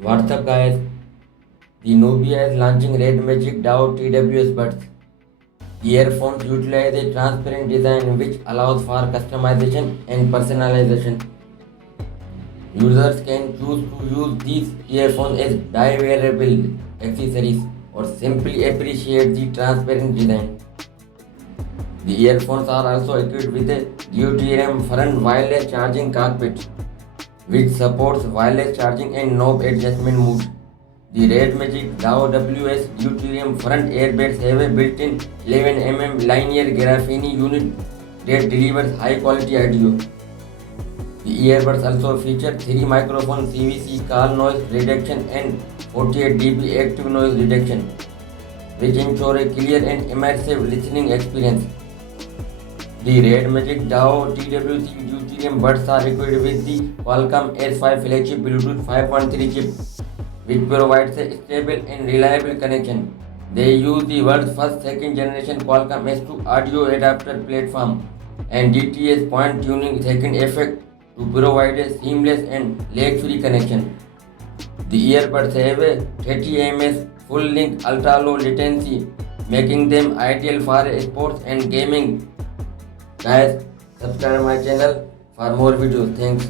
What's up guys? The Nubia is launching Red Magic DAO TWS buds. The earphones utilize a transparent design which allows for customization and personalization. Users can choose to use these earphones as dye-wearable accessories or simply appreciate the transparent design. The earphones are also equipped with a deuterium front wireless charging cockpit, which supports wireless charging and knob adjustment modes. The Red Magic DAO WS deuterium front airbags have a built-in 11 linear graphene unit that delivers high-quality audio. The earbuds also feature 3 microphone CVC call noise reduction and 48 dB active noise reduction, which ensure a clear and immersive listening experience. The Red Magic DAO TWC deuterium buds are equipped with the Qualcomm S5 flagship Bluetooth 5.3 chip, which provides a stable and reliable connection. They use the world's first second generation Qualcomm S2 audio adapter platform and DTS point tuning second effect to provide a seamless and lag-free connection. The earbuds have a 30 ms full-length ultra-low latency, making them ideal for sports and gaming. Guys, subscribe my channel for more videos. Thanks.